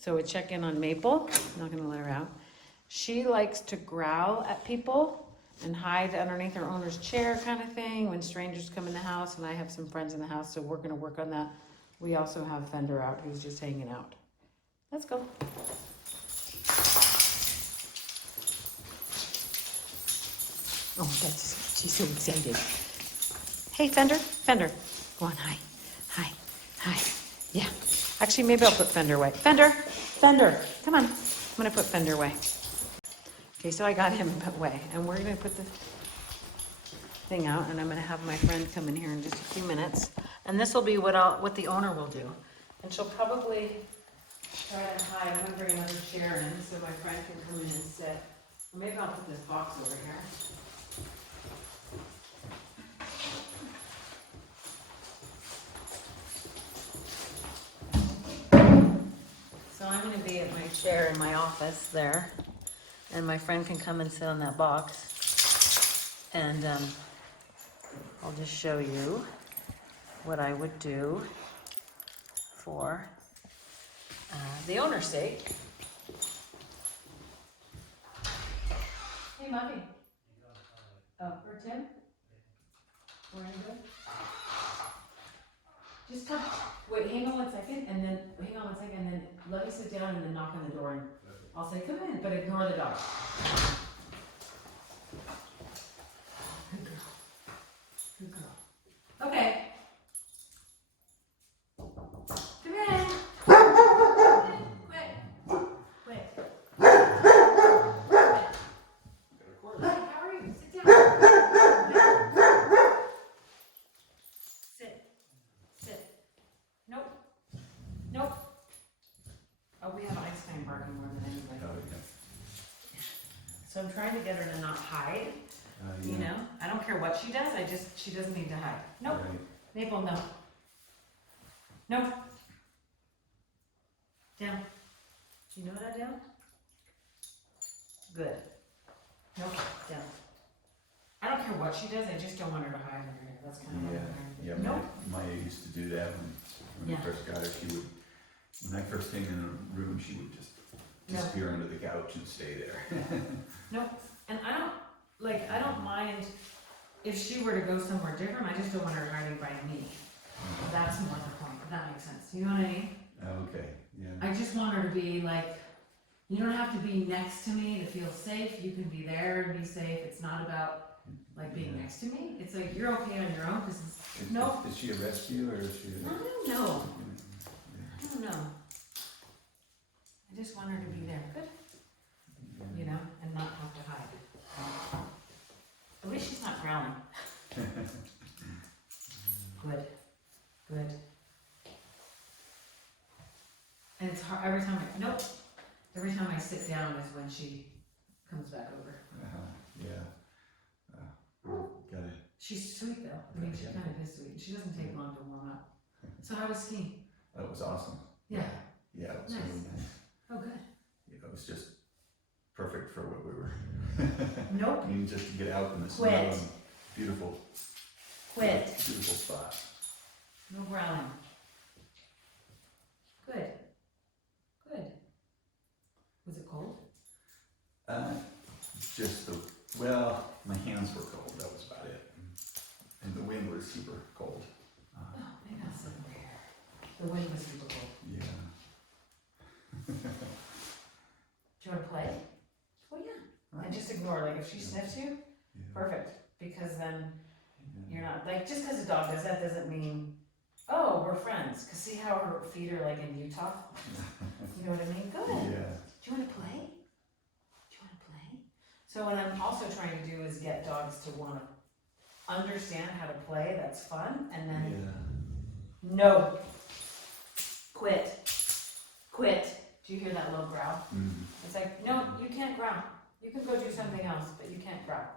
So we check in on Maple. I'm not gonna let her out. She likes to growl at people and hide underneath her owner's chair kind of thing when strangers come in the house, and I have some friends in the house, so we're gonna work on that. We also have Fender out, who's just hanging out. Let's go. Oh my God, she's so excited. Hey, Fender, Fender, go on, hi, hi, hi. Yeah, actually, maybe I'll put Fender away. Fender, Fender, come on. I'm gonna put Fender away. Okay, so I got him away, and we're gonna put the thing out, and I'm gonna have my friend come in here in just a few minutes, and this will be what the owner will do, and she'll probably try to hide. I'm gonna bring another chair in so my friend can come in and sit. Or maybe I'll put this box over here. So I'm gonna be at my chair in my office there, and my friend can come and sit on that box, and I'll just show you what I would do for the owner's sake. Hey, Muffy. Oh, for Tim? We're in good? Just come. Wait, hang on 1 second, and then let me sit down and then knock on the door, and I'll say, come in, but ignore the dog. Good girl. Good girl. Okay. Come in. Quit. Quit. Hey, how are you? Sit down. Sit. Sit. Nope. Nope. Oh, we have Einstein barking more than anybody. Oh, yeah. So I'm trying to get her to not hide. Yeah. You know, I don't care what she does. She doesn't need to hide. Nope. Right. Maple, no. Nope. Down. Do you know that down? Good. Nope. Down. I don't care what she does. I just don't want her to hide under here. That's kind of what I'm trying to do. Yeah. Nope. Maya used to do that when Yeah. we first got her. When I first came in the room, she would just disappear under the couch and stay there. Nope. And I don't mind if she were to go somewhere different. I just don't want her hiding by me. That's more the point. If that makes sense. You know what I mean? Okay, yeah. I just want her to be like, you don't have to be next to me to feel safe. You can be there and be safe. It's not about like being next to me. It's like you're okay on your own because nope. Is she a rescue or is she? I don't know. Yeah. I don't know. I just want her to be there. Good. You know, and not have to hide. At least she's not growling. Good. Good. And it's hard every time every time I sit down is when she comes back over. Yeah. Got it. She's sweet though. I mean, she kind of is sweet. She doesn't take long to warm up. So how was skiing? That was awesome. Yeah. Yeah, it was Nice. really nice. Oh, good. Yeah, it was just perfect for what we were. Nope. I mean, just to get out in the snow. Quit. And beautiful. Quit. Beautiful spot. No growling. Good. Good. Was it cold? Well, my hands were cold. That was about it. And the wind was super cold. Oh, maybe I'll sit over here. The wind was super cold. Yeah. Do you want to play? Well, yeah. And just ignore, like, if she sniffs you, Yeah. perfect. Because then Yeah. you're not, like, just because a dog does that doesn't mean, oh, we're friends. Because see how her feet are, like, in Utah? You know what I mean? Good. Yeah. Do you want to play? Do you want to play? So what I'm also trying to do is get dogs to want to understand how to play. That's fun. And then, no. Quit. Quit. Do you hear that low growl? Mm. It's like, no, you can't growl. You can go do something else, but you can't growl.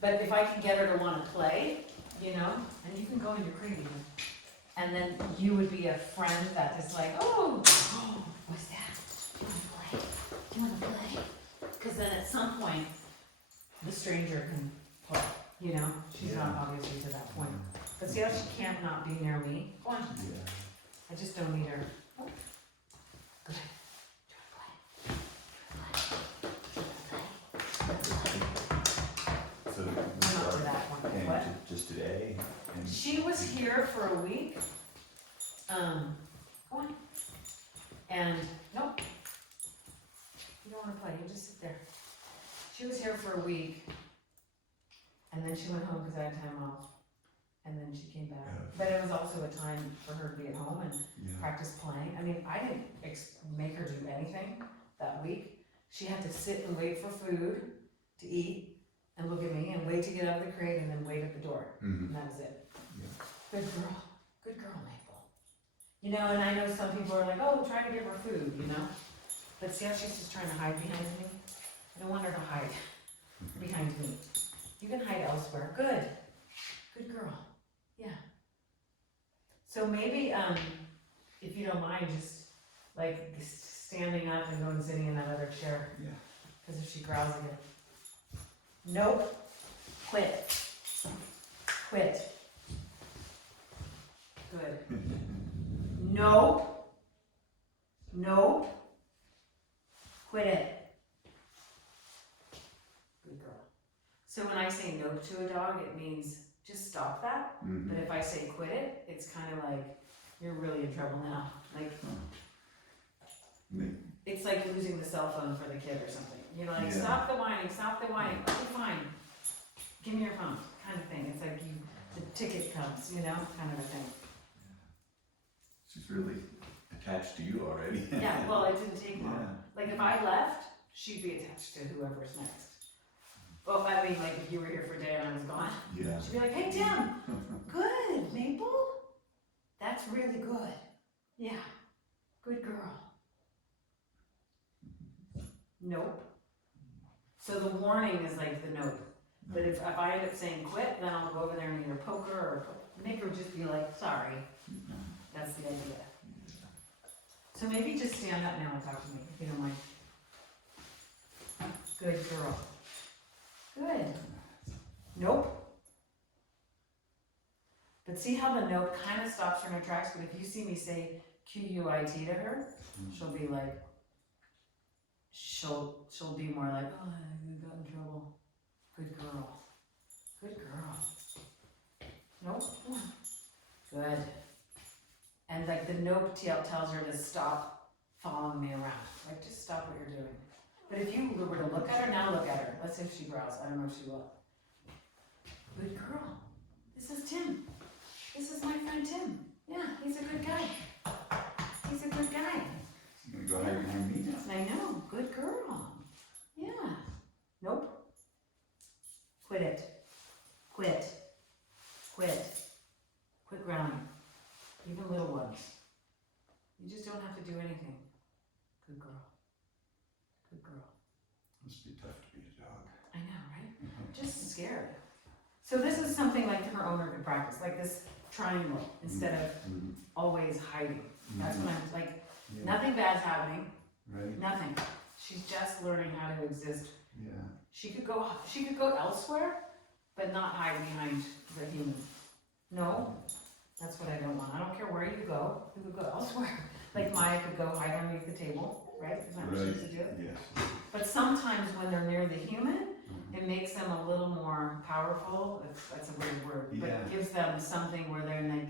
But if I can get her to want to play, you know, and you can go into crate even. And then you would be a friend that is like, oh, what's that? Do you want to play? Do you want to play? Because then at some point, the stranger can play, you know? She's not obviously to that point. But see how she can't not be near me? Go on. Yeah. I just don't need her. she was here for a week. Go on. And, nope. You don't wanna play, you just sit there. She was here for a week, and then she went home because I had time off, and then she came back. But it was also a time for her to be at home and practice playing. I mean, I didn't make her do anything that week. She had to sit and wait for food to eat, and look at me, and wait to get out of the crate, and then wait at the door. Mhm. And that was it. Yeah. Good girl, Maple. You know, and I know some people are like, oh, try to give her food, you know? But see how she's just trying to hide behind me? I don't want her to hide behind me. You can hide elsewhere. Good girl. Yeah. So maybe, if you don't mind, just like standing up and going and sitting in that other chair. Yeah. Because if she growls again. Nope. Quit. Quit. Good. Nope. Nope. Quit it. Good girl. So when I say nope to a dog, it means just stop that. Mhm. But if I say quit it, it's kind of like, you're really in trouble now. Like, it's like losing the cell phone for the kid or something. You're like, Yeah. stop the whining, okay, fine. Give me your phone, kind of thing. It's like the ticket comes, you know, kind of a thing. She's really attached to you already. Yeah, well, it didn't take long. Yeah. Like if I left, she'd be attached to whoever's next. Well, I mean, like if you were here for a day and I was gone, Yeah. she'd be like, hey Tim, good, Maple. That's really good. Yeah, good girl. Nope. So the warning is like the nope. But if I end up saying quit, then I'll go over there and either poke her or make her just be like, sorry. That's the idea. So maybe just stand up now and talk to me, if you don't mind. Good girl. Good. Nope. But see how the nope kind of stops her in her tracks, but if you see me say Q-U-I-T to her, she'll be like, she'll be more like, oh, I got in trouble. Good girl. Good girl. Nope. Come on. Good. And like the nope tells her to stop following me around. Like just stop what you're doing. But if you were to look at her, now look at her. Let's see if she growls. I don't know if she will. Good girl. This is Tim. This is my friend Tim. Yeah, he's a good guy. He's a good guy. You're gonna go hide behind me now. I know. Good girl. Yeah. Nope. Quit it. Quit. Quit. Quit growling. Even little ones. You just don't have to do anything. Good girl. Good girl. Must be tough to be a dog. I know, right? Just scared. So this is something like her owner could practice, like this triangle, instead of always hiding. That's when I'm like, nothing bad's happening. Right? Nothing. She's just learning how to exist. Yeah. She could go elsewhere, but not hide behind the human. No, that's what I don't want. I don't care where you go. You could go elsewhere. Like Maya could go hide underneath the table, right? Isn't that what she used to do? Yes. But sometimes when they're near the human, it makes them a little more powerful. That's a weird word, but it gives them something where they're like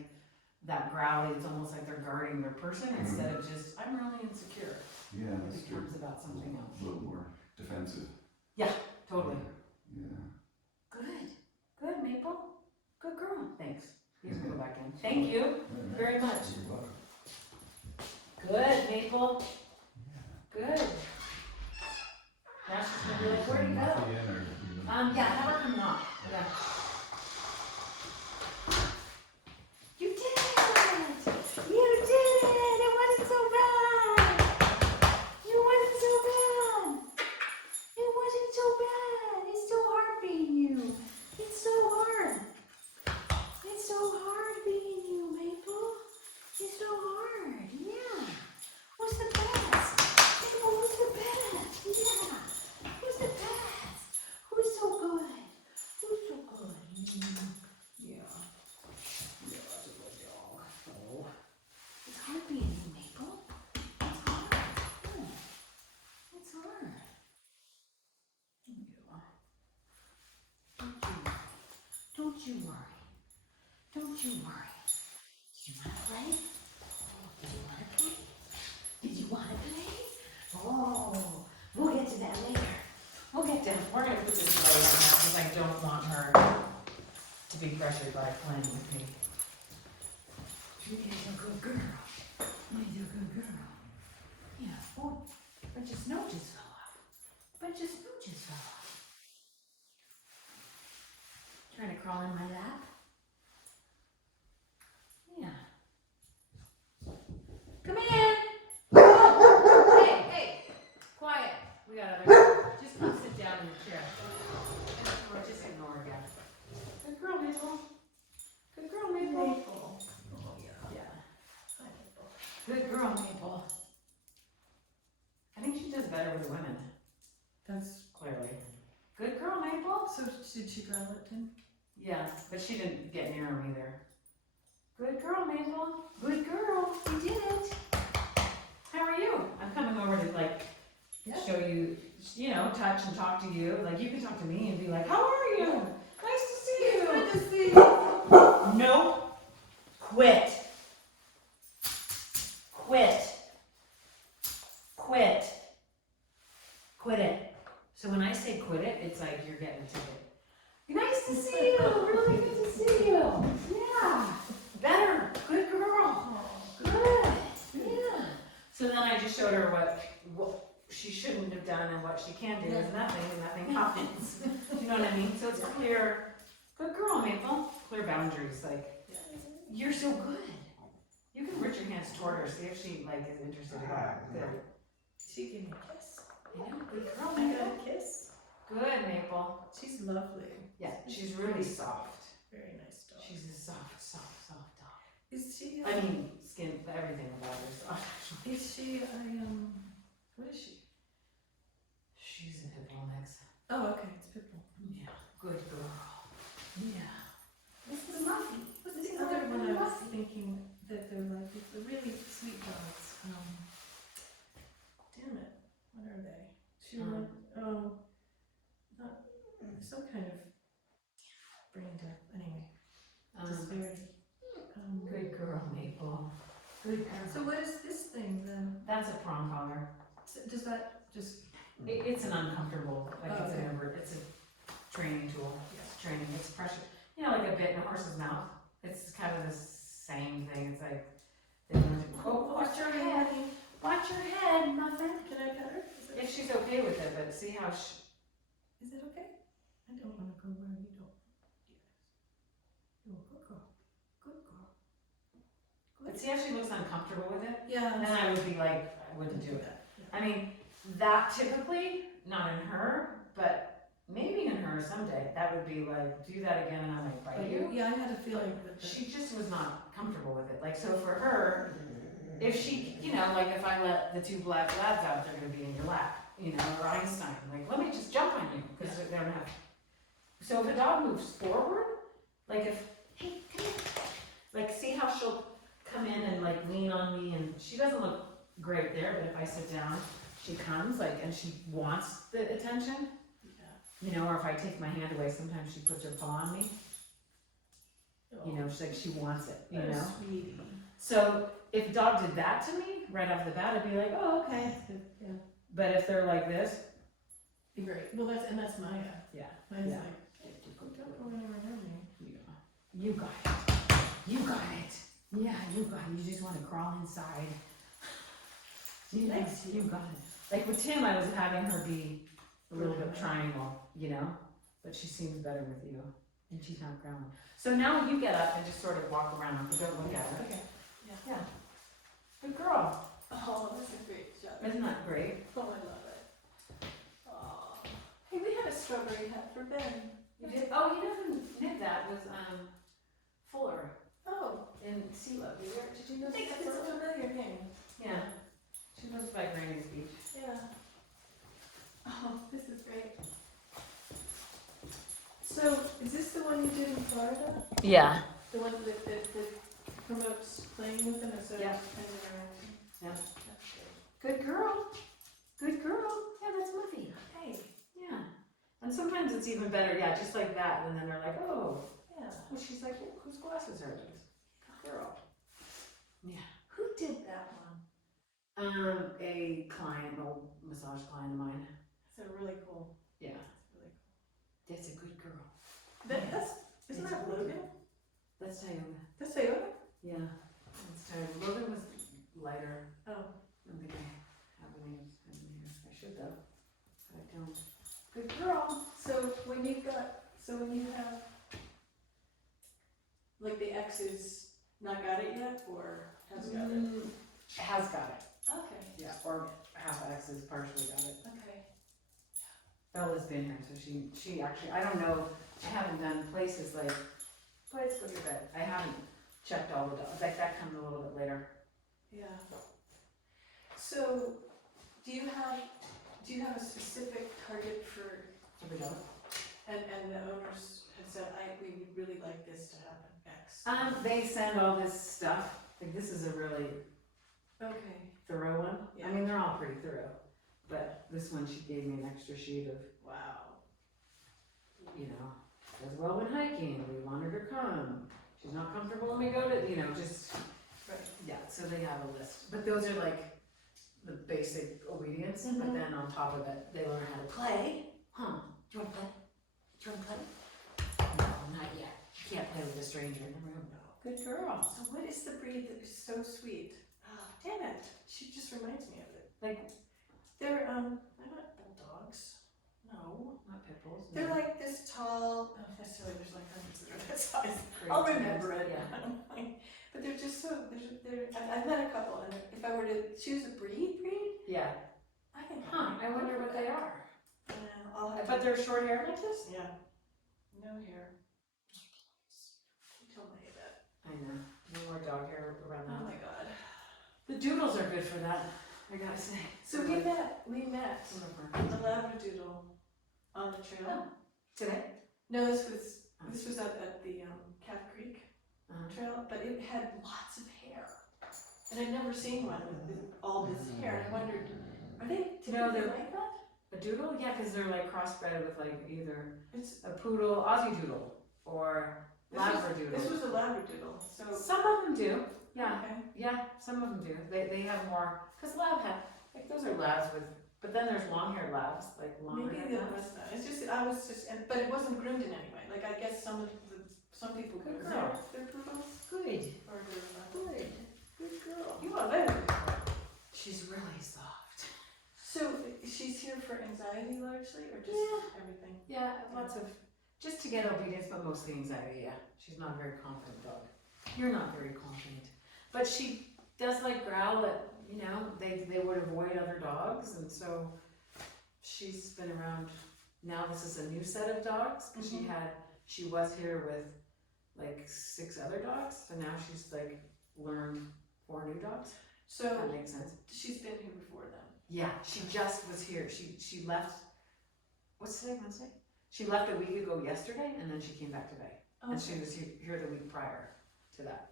that growly. It's almost like they're guarding their person instead of just I'm really insecure. Yeah, It that's true. becomes about something else. A little more defensive. Yeah, totally. Yeah. Good. Good, Maple. Good girl. Thanks. You can go back in. Thank you very much. Good, Maple. Good. Now she's gonna be like, where'd you go? Yeah, have her come knock. Yeah. You did it! You did it! It wasn't so bad! It wasn't so bad! It wasn't so bad! It's so hard being you! It's so hard! It's so hard being you, Maple! It's so hard! Yeah! What's the best? Maple, what's the best? Yeah! Who's the best? Who's so good? Who's so good? Yeah. Yeah, that's a good dog. Oh. It's hard being you, Maple. It's hard. Yeah. It's hard. Yeah. Don't you worry. Don't you worry. Don't Don't you worry. Do you want to play? Oh, did you want to play? Did you want to play? Oh, we'll get to that later. We're going to put this away right now because I don't want her to be pressured by playing with me. She is a good girl. She's a good girl. Yeah. Oh, bunch of snow just fell off. Bunch of snow just fell off. Trying to crawl in my lap. Yeah. Come in. Hey, hey. Quiet. We got other. Just come sit down in the chair. Or just ignore again. Good girl, Maple. Good girl, Maple. Yeah. Good girl, Maple. I think she does better with the women. That's Clearly. Good girl, Maple. so. Did she growl it then? Yeah, but she didn't get near him either. Good girl, Maple. Good girl. You did it. How are you? I'm coming over to show you, touch and talk to you. Like you can talk to me and be like, how are you? Nice to see you. Good to see you. No. Quit. Quit. Quit. Quit it. So when I say quit it, it's like you're getting a ticket. Nice to see you. Really good to see you. Yeah. Better. Good girl. Good. Yeah. So then I just showed her what she shouldn't have done and what she can do is nothing, and nothing happens. Do you know what I mean? So it's clear. Good girl, Maple. Clear boundaries. Like you're so good. You can reach your hands toward her, see if she is interested in that. Good. She gave me a kiss. Yeah, good girl, I Maple. got a kiss. Good, Maple. She's lovely. Yeah, she's really soft. Very nice dog. She's a soft dog. Is she? I mean, skin, everything about her soft. Is she? What is she? She's a pit bull mix. Oh, okay. It's Pitbull. Yeah, good girl. Yeah. This is Muffy. What's the other one I was thinking that they're like the really sweet dogs? Damn it. What are they? She went. Oh. Not some kind of brain death. Anyway. Disparity. Good girl, Maple. Good girl. So what is this thing then? That's a prong collar. Does that just? It's an uncomfortable, Okay. it's a training tool. It's training, it's pressure. Like a bit in a horse's mouth. It's kind of the same thing. It's like, they learn to, watch your head. Watch your head, nothing. Can I pet her? If she's okay with it, but see how she, Is it okay? I don't want to go where you don't. You're a good girl. Good girl. but see how she looks uncomfortable with it? Yeah. And then I would be like, I wouldn't do it. Yeah. I mean, that typically, not in her, but maybe in her someday, that would be like, do that again and I might bite you. Yeah, I had a feeling that. She just was not comfortable with it. So for her, if she, if I let the two black labs out, they're gonna be in your lap, or Einstein. Let me just jump on you, because they don't have. So if a dog moves forward, hey, come here. See how she'll come in and lean on me, and she doesn't look great there, but if I sit down, she comes, and she wants the attention. Yeah. Or if I take my hand away, sometimes she puts her paw on me. She wants it, Sweetie. So if a dog did that to me right off the bat, I'd be like, oh, okay. Yeah. But if they're like this, Right. Well, that's Maya. yeah. Mine's Yeah. don't go anywhere near me. You got it. You got it. Yeah, you got it. You just want to crawl inside. Thanks. You got it. With Tim, I was having her be a little bit triangle, but she seems better with you, and she's not growling. So now you get up and just sort of walk around, but don't look at her. Okay. Yeah. Good girl. Oh, that's a great job. Isn't that great? Oh, I love it. Oh. Hey, we had a strawberry hat for Ben. You did? Oh, who did that was Fuller Oh, in CeeLo. Did you know it's that? a familiar name. Yeah. She lives by Granny's Beach. Yeah. Oh, this is great. So, is this the one you did in Florida? Yeah. The one that promotes playing with them instead Yeah. of hanging around? Yeah. That's great. Good girl. Good girl. Yeah, that's Muffy. Hey. Yeah. And sometimes it's even better, just like that. And then they're like, oh. Yeah. Well, she's like, oh, who's glasses are loose. Good girl. Yeah. Who did that one? A client, old massage client of mine. That's really cool. Yeah. That's really cool. That's a good girl. Isn't that Logan? That's Tayona. That's Toyota? Yeah. That's Tayona. Logan was lighter. Oh. I don't think I have any in here. I should though, but I don't. Good girl. So when you have, like the X is not got it yet, or has got it? Has got it. Okay, Yeah. Or half X is partially got it. okay. Bella's been here, so she actually, I don't know, I haven't done places like, let's go to bed. I haven't checked all the dogs, like that comes a little bit later. Yeah. So, do you have a specific target for, For the dog. and the owners have said, we would really like this to happen, X? They send all this stuff, like this is a really Okay, thorough one. Yeah. I mean, they're all pretty thorough, but this one, she gave me an extra sheet of, wow. you know, as well when hiking, we want her to come. She's not comfortable when we go to, you know, just, Right. yeah, so they have a list. But those are like the basic obedience, but Mhm. then on top of it, they learn how to play. Huh, do you wanna play? Do you wanna play? No, not yet. You can't play with a stranger in the room. Good girl. So what is the breed that is so sweet? Ah, damn it, she just reminds me of it. Like, They're not bulldogs, no. not pit bulls. They're no. like this tall, not necessarily, there's like hundreds that are that size. Great I'll size, remember it. Yeah. But they're just so, I've met a couple, and if I were to choose a breed, Yeah. I think. Huh, I wonder what they are. Yeah, I'll have But to, they're short hair like this? yeah, no hair. You told me that. I know. No more dog hair around Oh that. my god. The doodles are good for that, I gotta say. So we met Some of a them. labradoodle on the trail. Oh. Today? No, this was at the Calf Creek Uh-huh. trail, but it had lots of hair. And I'd never seen one with all this hair, and I wondered, are they No, typically they're- like that? A doodle? Yeah, because they're like crossbred with like either It's, a poodle, Aussie doodle, or this was labradoodle. a labradoodle, so. Some of them do. Yeah, Okay. yeah, some of them do. They have more, because lab have, like those are labs with, but then there's long-haired labs, like longer Maybe haired that labs. was that. It's just, I was just, but it wasn't groomed in any way. Like, I guess some people Good groom girl. their poodles, Good, or their, good, good girl. you are very good. She's really soft. So, she's here for anxiety largely, or just Yeah. everything? Yeah, lots of, just to get obedience, but mostly anxiety, yeah. She's not a very confident dog. You're not very confident. But she does like Growl that, you know, they would avoid other dogs, and so she's been around, now this is a new set of dogs, because she was here with like 6 other dogs, so now she's like learned 4 new dogs. So, That makes sense. she's been here before then? Yeah, she just was here. She left, what's today, Wednesday? She left a week ago yesterday, and then she came back today. And she was here the week prior to that.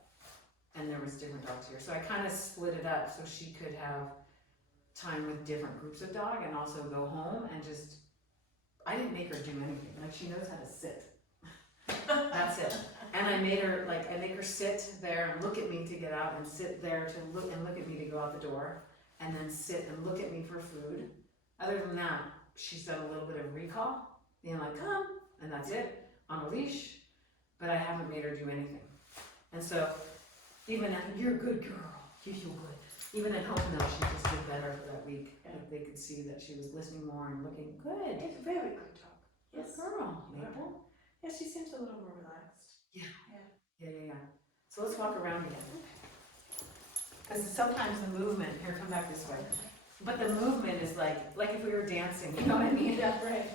And there was different dogs here. So I kind of split it up so she could have time with different groups of dog and also go home and just, I didn't make her do anything. Like, she knows how to sit. That's it. And I make her sit there and look at me to get out, and sit there to look at me to go out the door, and then sit and look at me for food. Other than that, she's done a little bit of recall, being like, come, and that's it, on a leash, but I haven't made her do anything. And so, even at, you're a good girl, you feel good. Even at home though, she just did better for that week. Like, they could see that she was listening more and looking good. It's a very good dog. Good girl, Maple. Yeah, she seems a little more relaxed. Yeah. So let's walk around again. Because sometimes the movement, here, come back this way. But the movement is like if we were dancing, you know what I mean? Yeah, right.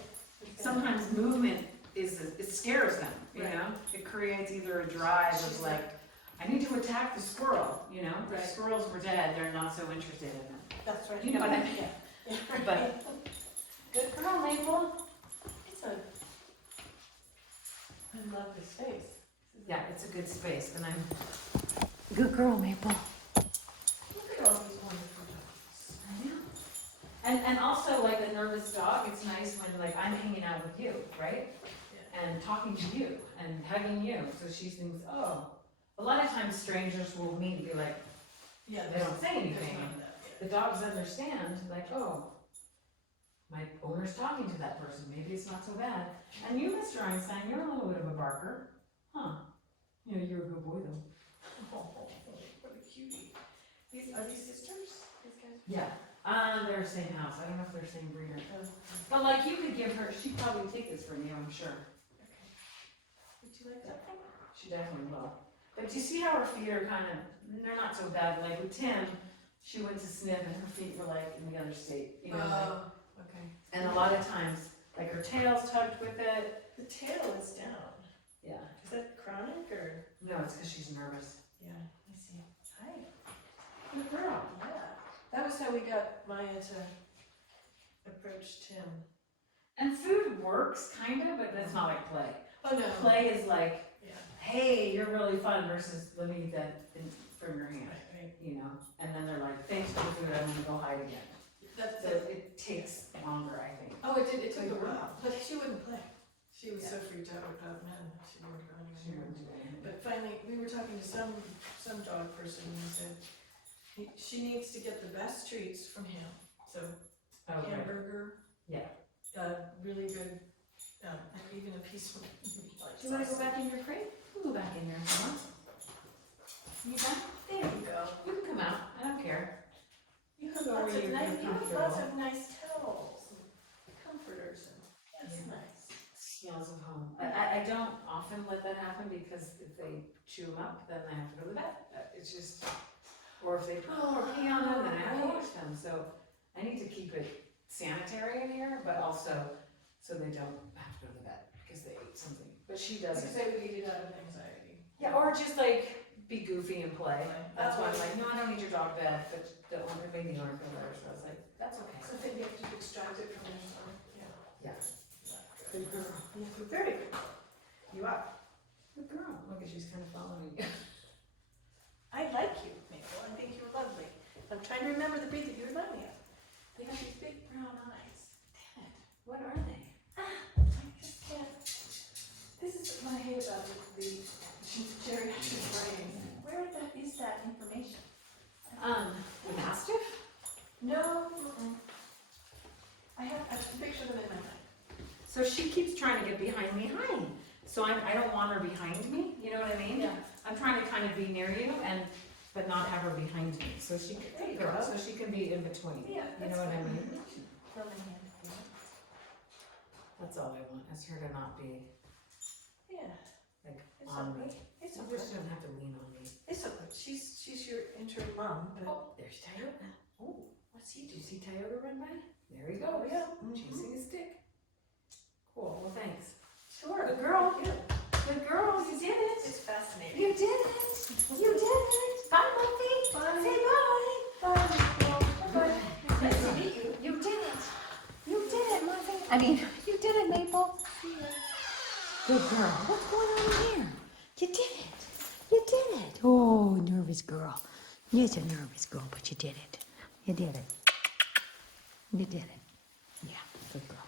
Sometimes movement it scares them, you Right. know? It creates either a drive of like, I need to attack the squirrel, you know? If Right. squirrels were dead, they're not so interested in them. That's right. You know what I mean? Yeah. But, good girl, Maple. It's a, I love this space. Yeah, it's a good space, and I'm, good girl, Maple. Look at all these wonderful dogs. I know. And also, like a nervous dog, it's nice when like I'm hanging out with you, right? and talking to you and hugging you. So she thinks, oh, a lot of times strangers will meet and be like, Yeah, they don't say anything. there's none of that, The yeah. dogs understand, like, oh, my owner's talking to that person, maybe it's not so bad. And you, Mr. Einstein, you're a little bit of a barker, huh? You know, you're a good boy though. Oh, what a cutie. Are these sisters? These guys? Yeah, they're same house, I don't know if they're same breeder. Oh, But like, you could give her, she'd probably take this from you, I'm sure. okay. Would you like that thing? She definitely will. But do you see how her feet are kind of, they're not so bad, like with Tim, she went to sniff and her feet were like in the other state, you know? like- Okay. And a lot of times, like her tail's tucked with it. The tail is down. Yeah. Is that chronic or? No, it's because she's nervous. Yeah, I see. Hi. Good girl. Yeah. That was how we got Maya to approach Tim. And food works, kind of, but that's not like play. Oh, no. Play is like, Yeah. hey, you're really fun, versus let me eat that from your hand, Right. you know? And then they're like, thanks for the food, I'm gonna go hide again. That's So it. it takes longer, I think. Oh, it did, it took a while, but she wouldn't play. She was so freaked out about men, she wouldn't go She anywhere. wouldn't do anything. But finally, we were talking to some dog person and he said, she needs to get the best treats from him. So Oh, right. hamburger. Yeah. Really good, even a piece of meat like Do you wanna go sausage. back in your crate? We'll go back in there if you want. You done? There you go. You can come out, I don't care. You have So lots are of you nice, you have comfortable? lots of nice towels and comforters and, that's Yeah. nice. Smells of home. I don't often let that happen because if they chew them up, then I have to go to the vet. It's just, or if they poo or pee on them, then I have to wash them. So I need to keep it sanitary in here, but also so they don't have to go to the vet because they ate something. But she Because doesn't. they would eat it out of anxiety. Yeah, or just like be goofy and play. That's why I'm Oh. like, no, I don't need your dog vet, but the owner made the owner feel better. So I was like, that's okay. So they have to extract it from them, yeah. Yeah. Good girl. Yeah, you're very good. You are. Good girl. Look at, she's kind of following you. I like you, Mabel. I think you're lovely. I'm trying to remember the breed that you remind me of. They have these big brown eyes. Damn it. What are they? I just can't. This is what I hate about the geriatric brain. Where is that information? The Mastiff? No. I picture them in my mind. So she keeps trying to get behind me. Hi. So I don't want her behind me. You know what I mean? Yeah. I'm trying to kind of be near you but not have her behind me. So she There you girl, go. so she can be in between. Yeah, You know what I mean? Throw my hand. That's all I want, is her to not be Yeah. like It's on okay. me. It's I okay. wish she doesn't have to lean on me. It's okay. She's your interim mom, but Oh, there's Tyoga. oh, what's he Did you do? see Tyoga run by? There he Oh goes. yeah. Chasing a stick. Cool, well thanks. Sure. Good girl. Yeah. Good girl, you did it. It's fascinating. You did it! You did it! Bye, Muffy! Bye. Say bye! Bye. Bye. Nice to meet you. You did it! You did it, Muffy! I mean, you did it, Maple! Good girl. What's going on here? You did it! You did it! Oh, nervous girl. You're a nervous girl, but you did it. You did it. You did it. Yeah, good girl.